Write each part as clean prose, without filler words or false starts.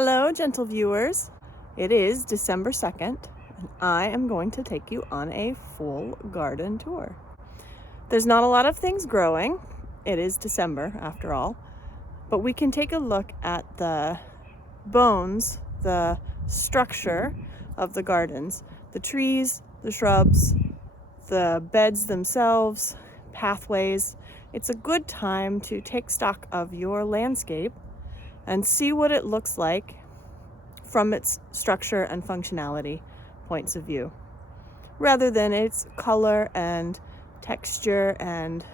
Hello, gentle viewers. It is December 2nd, and I am going to take you on a full garden tour. There's not a lot of things growing. It is December, after all, but we can take a look at the bones, the structure of the gardens, the trees, the shrubs, the beds themselves, pathways. It's a good time to take stock of your landscape and see what it looks like from its structure and functionality points of view, rather than its color and texture and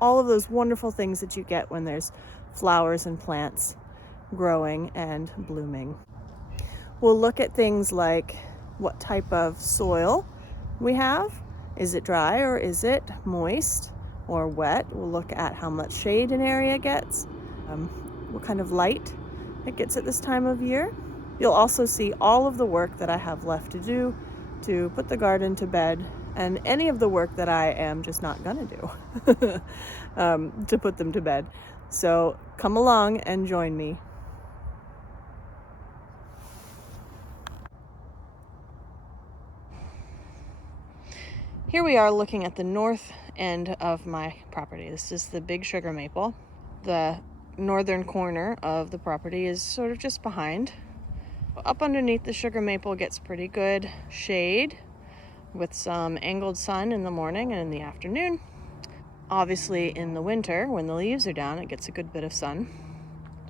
all of those wonderful things that you get when there's flowers and plants growing and blooming. We'll look at things like what type of soil we have. Is it dry or is it moist or wet? We'll look at how much shade an area gets, what kind of light it gets at this time of year. You'll also see all of the work that I have left to do to put the garden to bed, and any of the work that I am just not gonna do to put them to bed. So come along and join me. Here we are looking at the north end of my property. This is the big sugar maple. The northern corner of the property is sort of just behind. Up underneath the sugar maple gets pretty good shade with some angled sun in the morning and in the afternoon. Obviously in the winter, when the leaves are down, it gets a good bit of sun,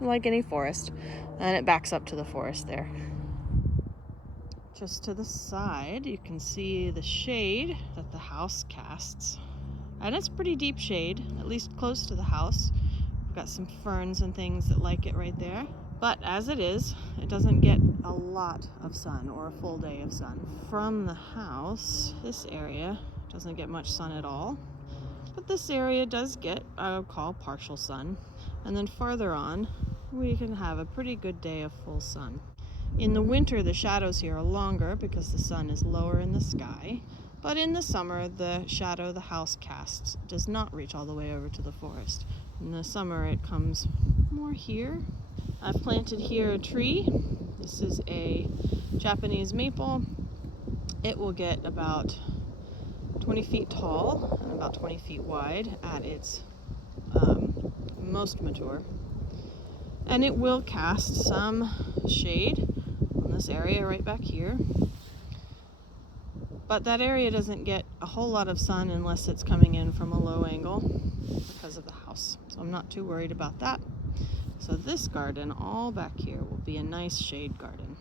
like any forest, and it backs up to the forest there. Just to the side, you can see the shade that the house casts. And it's pretty deep shade, at least close to the house. We've got some ferns and things that like it right there. But as it is, it doesn't get a lot of sun or a full day of sun. From the house, this area doesn't get much sun at all. But this area does get, I would call, partial sun. And then farther on, we can have a pretty good day of full sun. In the winter, the shadows here are longer because the sun is lower in the sky. But in the summer, the shadow the house casts does not reach all the way over to the forest. In the summer, it comes more here. I've planted here a tree. This is a Japanese maple. It will get about 20 feet tall and about 20 feet wide at its most mature. And it will cast some shade on this area right back here. But that area doesn't get a whole lot of sun unless it's coming in from a low angle because of the house. So I'm not too worried about that. So this garden, all back here, will be a nice shade garden.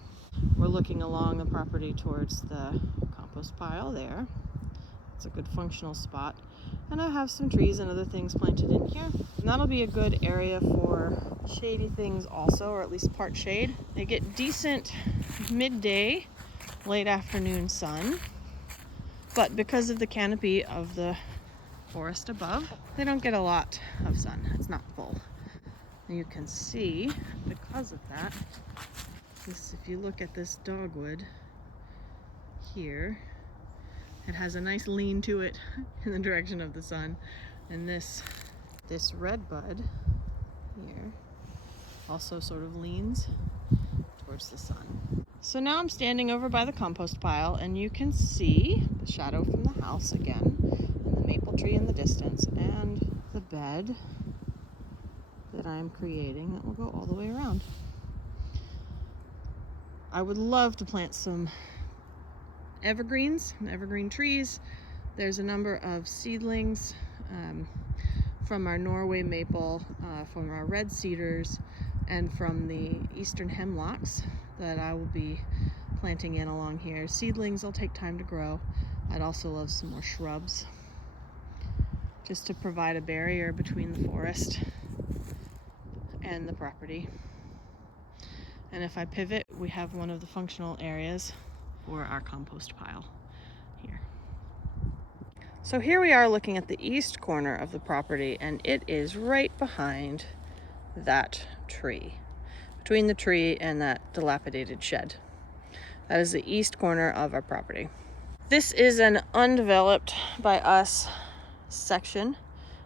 We're looking along the property towards the compost pile there. It's a good functional spot. And I have some trees and other things planted in here. And that'll be a good area for shady things also, or at least part shade. They get decent midday, late afternoon sun. But because of the canopy of the forest above, they don't get a lot of sun. It's not full. You can see, because of that, if you look at this dogwood here, it has a nice lean to it in the direction of the sun. And this red bud here also sort of leans towards the sun. So now I'm standing over by the compost pile, and you can see the shadow from the house again, and the maple tree in the distance, and the bed that I'm creating that will go all the way around. I would love to plant some evergreens, evergreen trees. There's a number of seedlings from our Norway maple, from our red cedars, and from the eastern hemlocks that I will be planting in along here. Seedlings will take time to grow. I'd also love some more shrubs, just to provide a barrier between the forest and the property. And if I pivot, we have one of the functional areas for our compost pile here. So here we are looking at the east corner of the property, and it is right behind that tree, between the tree and that dilapidated shed. That is the east corner of our property. This is an undeveloped by us section.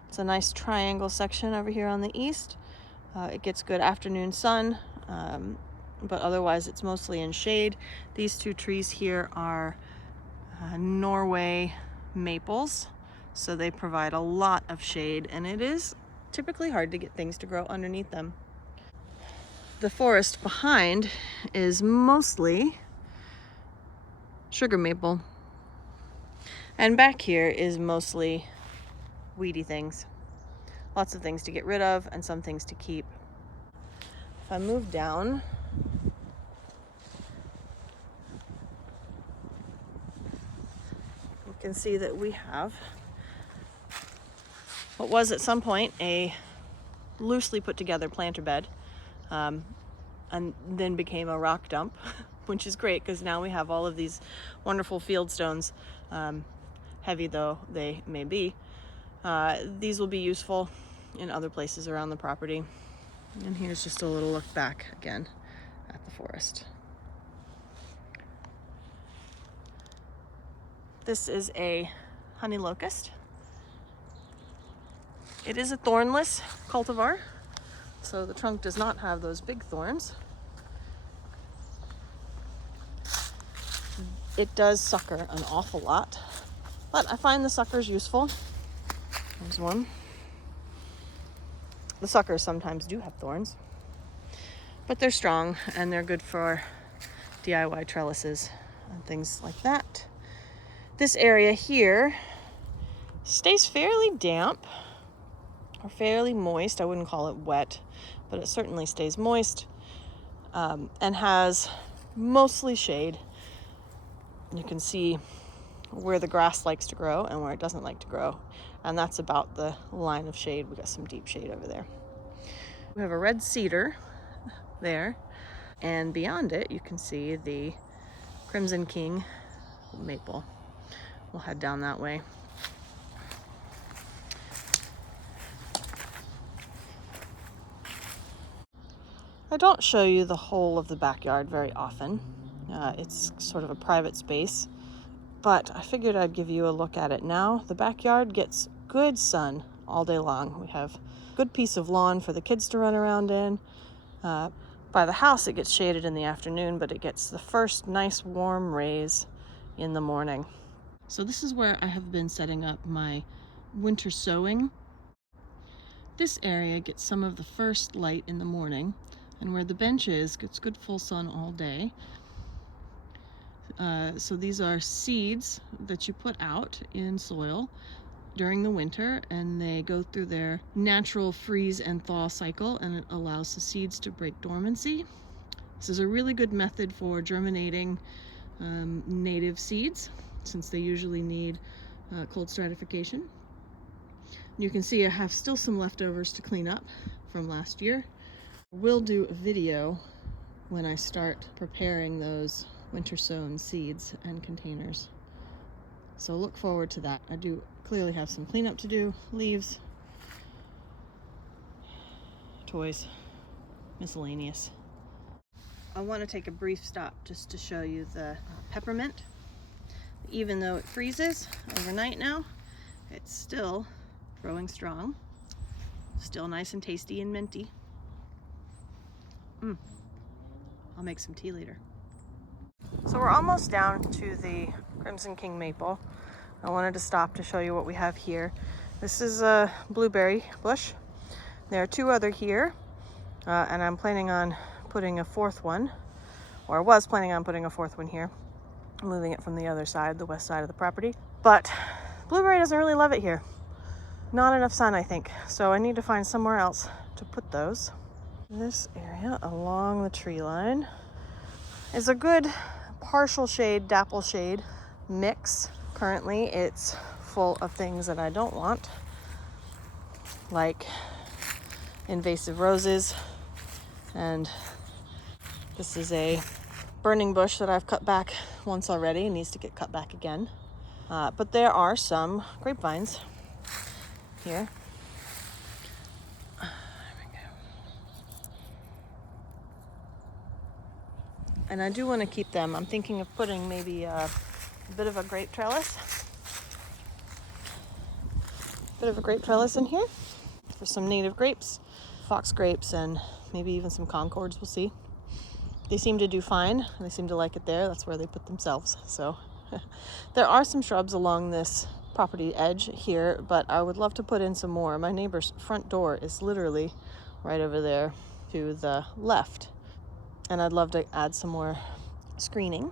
It's a nice triangle section over here on the east. It gets good afternoon sun, but otherwise it's mostly in shade. These two trees here are Norway maples, so they provide a lot of shade, and it is typically hard to get things to grow underneath them. The forest behind is mostly sugar maple, and back here is mostly weedy things. Lots of things to get rid of and some things to keep. If I move down, you can see that we have what was at some point a loosely put together planter bed, and then became a rock dump, which is great because now we have all of these wonderful field stones, heavy though they may be. These will be useful in other places around the property. And here's just a little look back again at the forest. This is a honey locust. It is a thornless cultivar, so the trunk does not have those big thorns. It does sucker an awful lot, but I find the suckers useful. There's one. The suckers sometimes do have thorns, but they're strong and they're good for DIY trellises and things like that. This area here stays fairly damp or fairly moist. I wouldn't call it wet, but it certainly stays moist, and has mostly shade. You can see where the grass likes to grow and where it doesn't like to grow, and that's about the line of shade. We got some deep shade over there. We have a red cedar there, and beyond it you can see the Crimson King maple. We'll head down that way. I don't show you the whole of the backyard very often. It's sort of a private space, but I figured I'd give you a look at it now. The backyard gets good sun all day long. We have a good piece of lawn for the kids to run around in. By the house it gets shaded in the afternoon, but it gets the first nice warm rays in the morning. So this is where I have been setting up my winter sowing. This area gets some of the first light in the morning, and where the bench is gets good full sun all day. So these are seeds that you put out in soil during the winter, and they go through their natural freeze and thaw cycle, and it allows the seeds to break dormancy. This is a really good method for germinating native seeds, since they usually need cold stratification. You can see I have still some leftovers to clean up from last year. We'll do a video when I start preparing those winter sown seeds and containers, so look forward to that. I do clearly have some cleanup to do. Leaves, toys, miscellaneous. I want to take a brief stop just to show you the peppermint. Even though it freezes overnight now, it's still growing strong, still nice and tasty and minty. I'll make some tea later. So we're almost down to the Crimson King maple. I wanted to stop to show you what we have here. This is a blueberry bush. There are two other here, and I'm planning on putting a fourth one, or I was planning on putting a fourth one here, moving it from the other side, the west side of the property. But blueberry doesn't really love it here. Not enough sun, I think, so I need to find somewhere else to put those. This area along the tree line is a good partial shade, dapple shade mix. Currently it's full of things that I don't want, like invasive roses, and this is a burning bush that I've cut back once already and needs to get cut back again. But there are some grapevines here. And I do want to keep them. I'm thinking of putting maybe a bit of a grape trellis. In here for some native grapes, fox grapes, and maybe even some Concords, we'll see. They seem to do fine. They seem to like it there. That's where they put themselves. So there are some shrubs along this property edge here, but I would love to put in some more. My neighbor's front door is literally right over there to the left. And I'd love to add some more screening.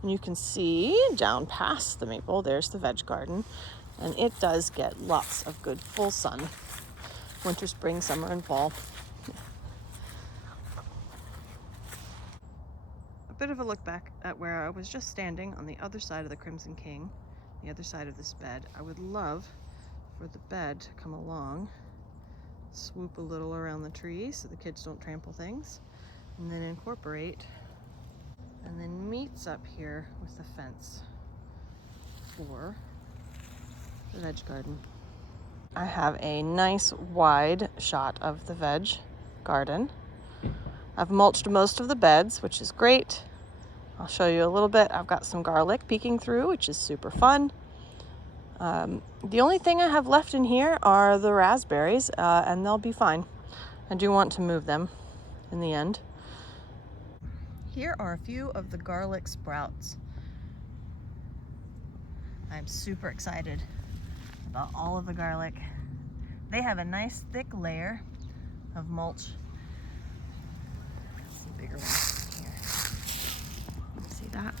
And you can see down past the maple, there's the veg garden. And it does get lots of good full sun. Winter, spring, summer, and fall. A bit of a look back at where I was just standing on the other side of the Crimson King, the other side of this bed. I would love for the bed to come along, swoop a little around the tree so the kids don't trample things, and then incorporate, and then meets up here with the fence for the veg garden. I have a nice wide shot of the veg garden. I've mulched most of the beds, which is great. I'll show you a little bit. I've got some garlic peeking through, which is super fun. The only thing I have left in here are the raspberries, and they'll be fine. I do want to move them in the end. Here are a few of the garlic sprouts. I'm super excited about all of the garlic. They have a nice thick layer of mulch. That's the bigger one here. See that?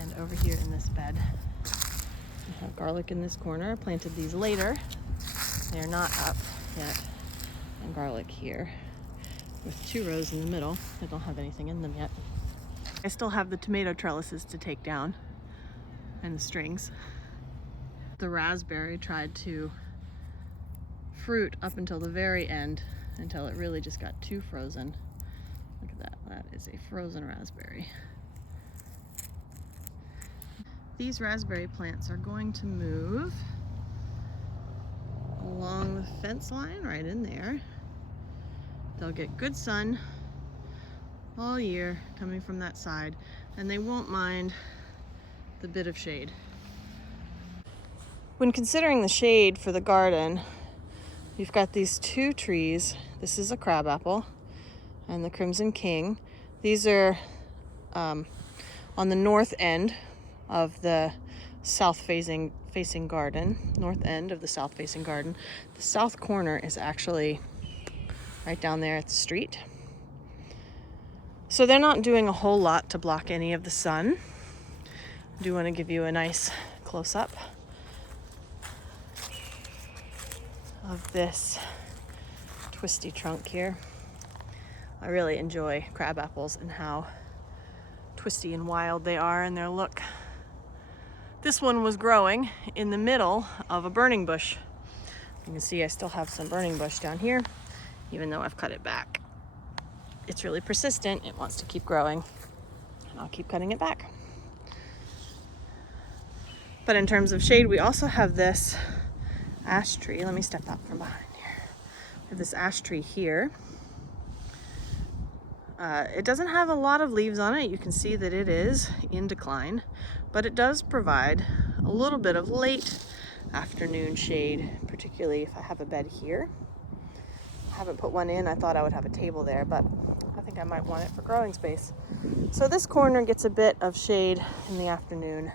And over here in this bed, we have garlic in this corner. I planted these later. They're not up yet. And garlic here with 2 rows in the middle that don't have anything in them yet. I still have the tomato trellises to take down and the strings. The raspberry tried to fruit up until the very end, until it really just got too frozen. Look at that, that is a frozen raspberry. These raspberry plants are going to move along the fence line right in there. They'll get good sun all year coming from that side, and they won't mind the bit of shade. When considering the shade for the garden, you've got these 2 trees. This is a crabapple and the Crimson King. These are on the north end of the south-facing garden, north end of the south-facing garden. The south corner is actually right down there at the street. So they're not doing a whole lot to block any of the sun. I do want to give you a nice close-up of this twisty trunk here. I really enjoy crab apples and how twisty and wild they are in their look. This one was growing in the middle of a burning bush. You can see I still have some burning bush down here, even though I've cut it back. It's really persistent. It wants to keep growing, and I'll keep cutting it back. But in terms of shade, we also have this ash tree. Let me step out from behind here. We have this ash tree here. It doesn't have a lot of leaves on it. You can see that it is in decline, but it does provide a little bit of late afternoon shade, particularly if I have a bed here. I haven't put one in. I thought I would have a table there, but I think I might want it for growing space. So this corner gets a bit of shade in the afternoon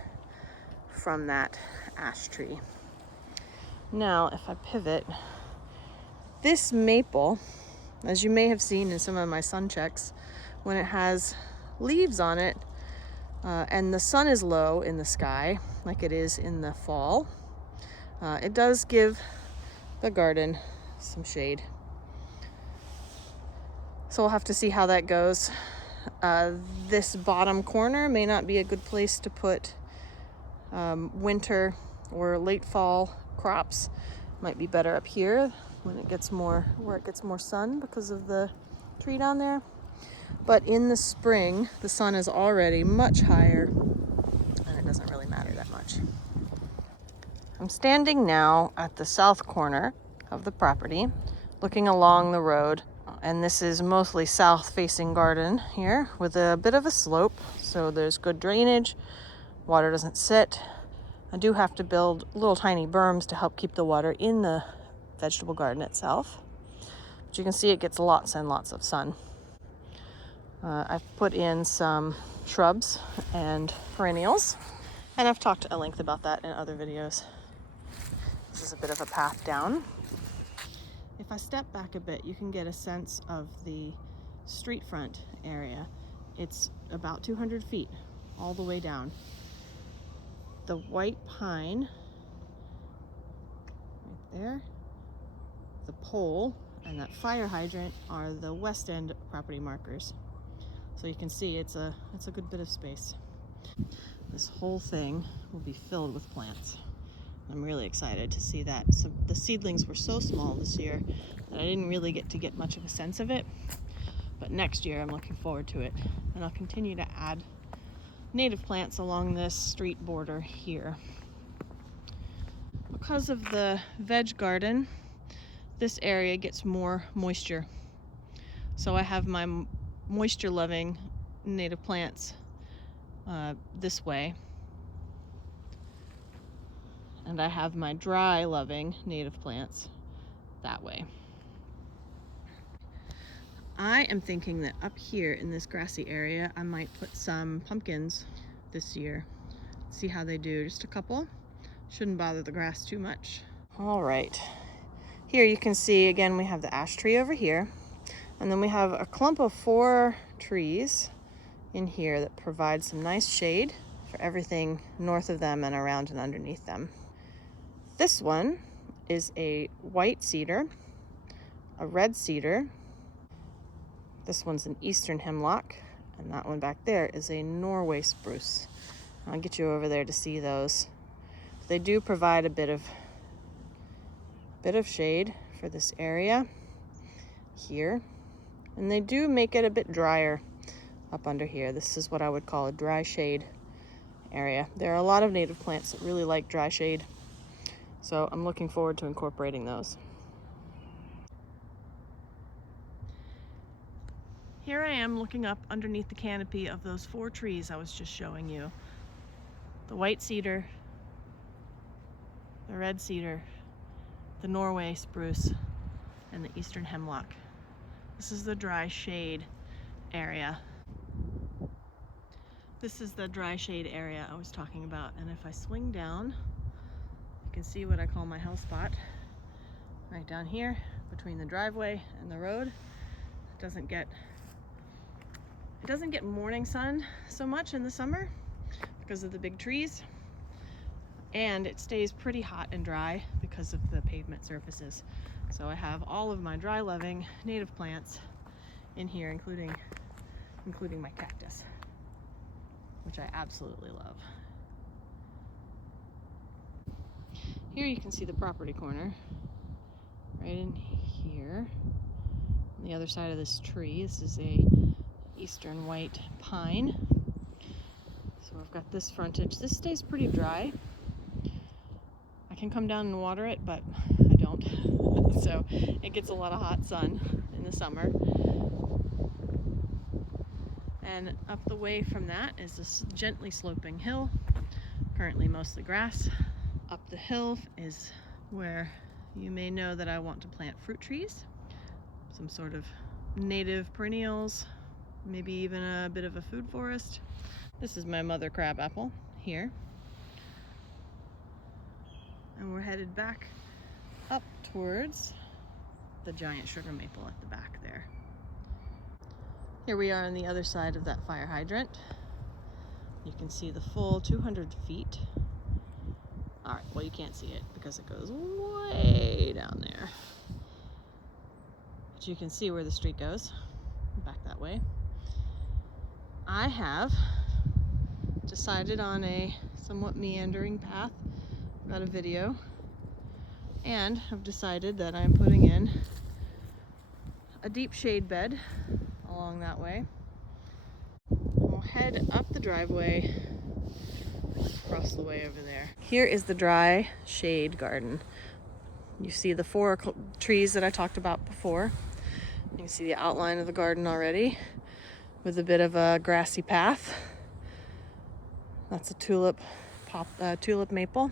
from that ash tree. Now, if I pivot, this maple, as you may have seen in some of my sun checks, when it has leaves on it and the sun is low in the sky, like it is in the fall, it does give the garden some shade. So we'll have to see how that goes. This bottom corner may not be a good place to put winter or late fall crops. Might be better up here when it gets more, where it gets more sun because of the tree down there. But in the spring, the sun is already much higher and it doesn't really matter that much. I'm standing now at the south corner of the property, looking along the road. And this is mostly south-facing garden here with a bit of a slope, so there's good drainage. Water doesn't sit. I do have to build little tiny berms to help keep the water in the vegetable garden itself. But you can see it gets lots and lots of sun. I've put in some shrubs and perennials, and I've talked at length about that in other videos. This is a bit of a path down. If I step back a bit, you can get a sense of the street front area. It's about 200 feet all the way down. The white pine right there, the pole, and that fire hydrant are the west end property markers. So you can see it's a good bit of space. This whole thing will be filled with plants. I'm really excited to see that. So the seedlings were so small this year that I didn't really get much of a sense of it. But next year I'm looking forward to it. And I'll continue to add native plants along this street border here. Because of the veg garden, this area gets more moisture. So I have my moisture loving native plants this way. And I have my dry loving native plants that way. I am thinking that up here in this grassy area, I might put some pumpkins this year. See how they do, just a couple. Shouldn't bother the grass too much. All right, here you can see again, we have the ash tree over here. And then we have a clump of 4 trees in here that provide some nice shade for everything north of them and around and underneath them. This one is a white cedar, a red cedar. This one's an eastern hemlock, and that one back there is a Norway spruce. I'll get you over there to see those. They do provide a bit of shade for this area here, and they do make it a bit drier up under here. This is what I would call a dry shade area. There are a lot of native plants that really like dry shade, so I'm looking forward to incorporating those. Here I am looking up underneath the canopy of those 4 trees I was just showing you. The white cedar, the red cedar, the Norway spruce, and the eastern hemlock. This is the dry shade area. This is the dry shade area I was talking about, and if I swing down, you can see what I call my health spot. Right down here, between the driveway and the road. It doesn't get morning sun so much in the summer because of the big trees, and it stays pretty hot and dry because of the pavement surfaces. So I have all of my dry loving native plants in here, including my cactus, which I absolutely love. Here you can see the property corner right in here on the other side of this tree. This is a eastern white pine. So I've got this frontage. This stays pretty dry. I can come down and water it, but I don't. So it gets a lot of hot sun in the summer. And up the way from that is this gently sloping hill, currently mostly grass. Up the hill is where you may know that I want to plant fruit trees, some sort of native perennials, maybe even a bit of a food forest. This is my mother crabapple here. And we're headed back up towards the giant sugar maple at the back there. Here we are on the other side of that fire hydrant. You can see the full 200 feet. All right, well, you can't see it because it goes way down there. But you can see where the street goes, back that way. I have decided on a somewhat meandering path. I've got a video, and I've decided that I'm putting in a deep shade bed along that way. We'll head up the driveway across the way over there. Here is the dry shade garden. You see the 4 trees that I talked about before. You can see the outline of the garden already with a bit of a grassy path. That's a tulip maple.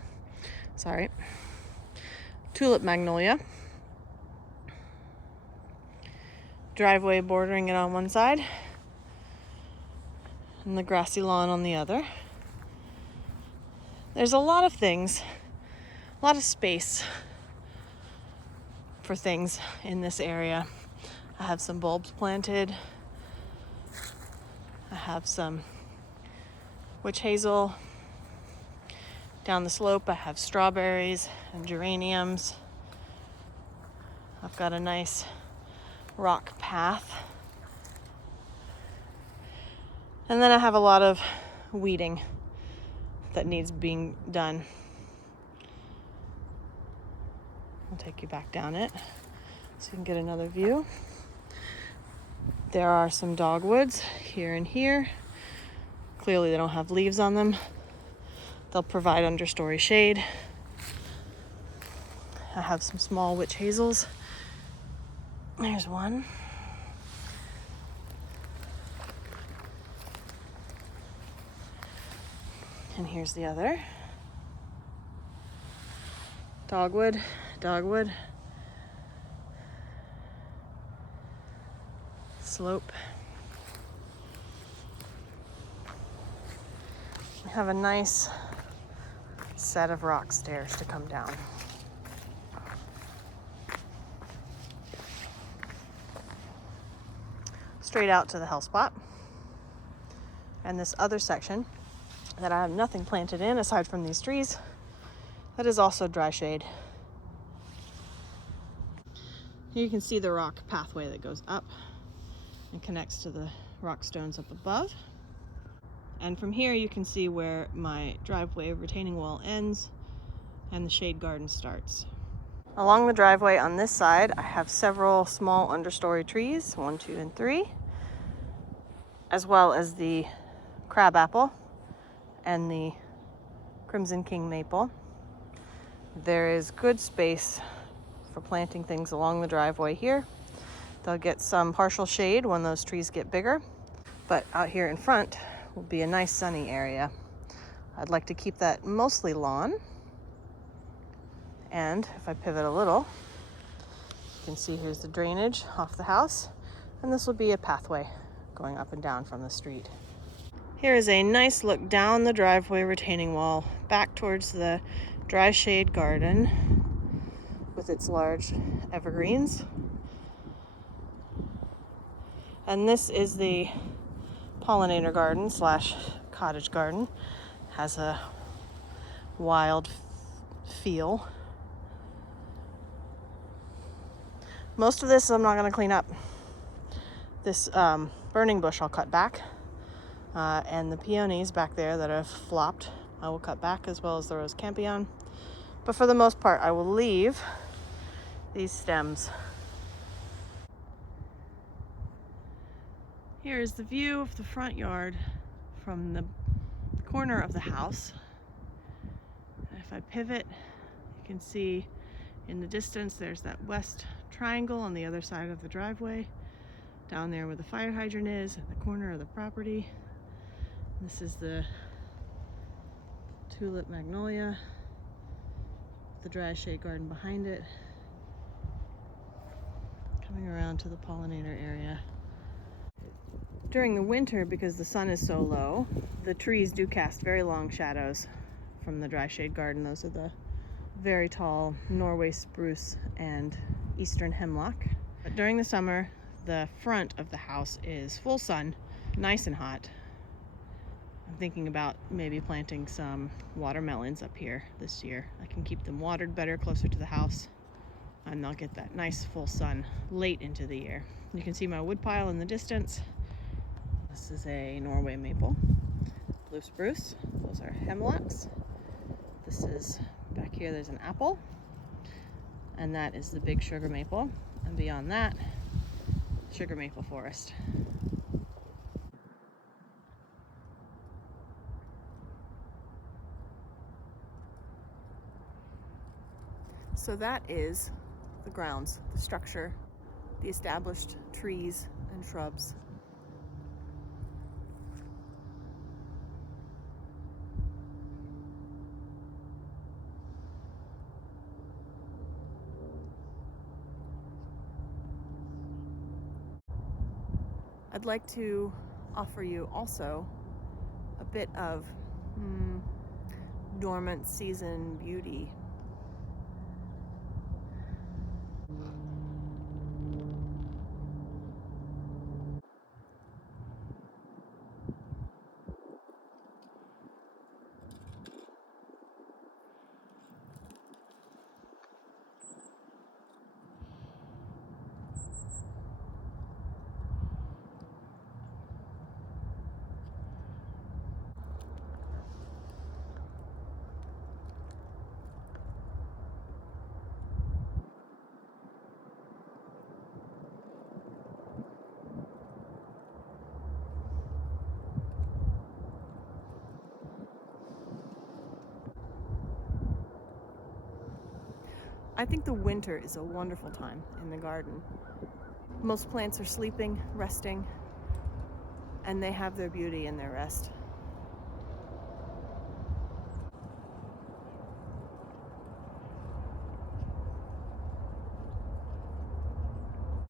Sorry. Tulip magnolia. Driveway bordering it on one side. and the grassy lawn on the other. There's a lot of things, a lot of space for things in this area. I have some bulbs planted. I have some witch hazel. Down the slope I have strawberries and geraniums. I've got a nice rock path. And then I have a lot of weeding that needs being done. I'll take you back down it so you can get another view. There are some dogwoods here and here. Clearly they don't have leaves on them. They'll provide understory shade. I have some small witch hazels. There's one. And here's the other. Dogwood, dogwood. Slope. We have a nice set of rock stairs to come down. Straight out to the hell spot. And this other section that I have nothing planted in aside from these trees, that is also dry shade. Here you can see the rock pathway that goes up and connects to the rock stones up above. And from here you can see where my driveway retaining wall ends and the shade garden starts. Along the driveway on this side, I have several small understory trees, 1, 2, and 3, as well as the crabapple and the Crimson King maple. There is good space for planting things along the driveway here. They'll get some partial shade when those trees get bigger, but out here in front will be a nice sunny area. I'd like to keep that mostly lawn. And if I pivot a little, you can see here's the drainage off the house, and this will be a pathway going up and down from the street. Here is a nice look down the driveway retaining wall back towards the dry shade garden with its large evergreens. And this is the pollinator garden slash cottage garden. Has a wild feel. Most of this I'm not going to clean up. This burning bush I'll cut back. And the peonies back there that have flopped, I will cut back, as well as the rose campion. But for the most part, I will leave these stems. Here is the view of the front yard from the corner of the house. And if I pivot, you can see in the distance there's that west triangle on the other side of the driveway, down there where the fire hydrant is, at the corner of the property. This is the tulip magnolia, the dry shade garden behind it, coming around to the pollinator area. During the winter, because the sun is so low, the trees do cast very long shadows from the dry shade garden. Those are the very tall Norway spruce and eastern hemlock. But during the summer, the front of the house is full sun, nice and hot. I'm thinking about maybe planting some watermelons up here this year. I can keep them watered better closer to the house, and they'll get that nice full sun late into the year. You can see my wood pile in the distance. This is a Norway maple, blue spruce. Those are hemlocks. This is, back here there's an apple, and that is the big sugar maple. And beyond that, sugar maple forest. So that is the grounds, the structure, the established trees and shrubs. I'd like to offer you also bit of dormant season beauty. I think the winter is a wonderful time in the garden. Most plants are sleeping, resting, and they have their beauty in their rest.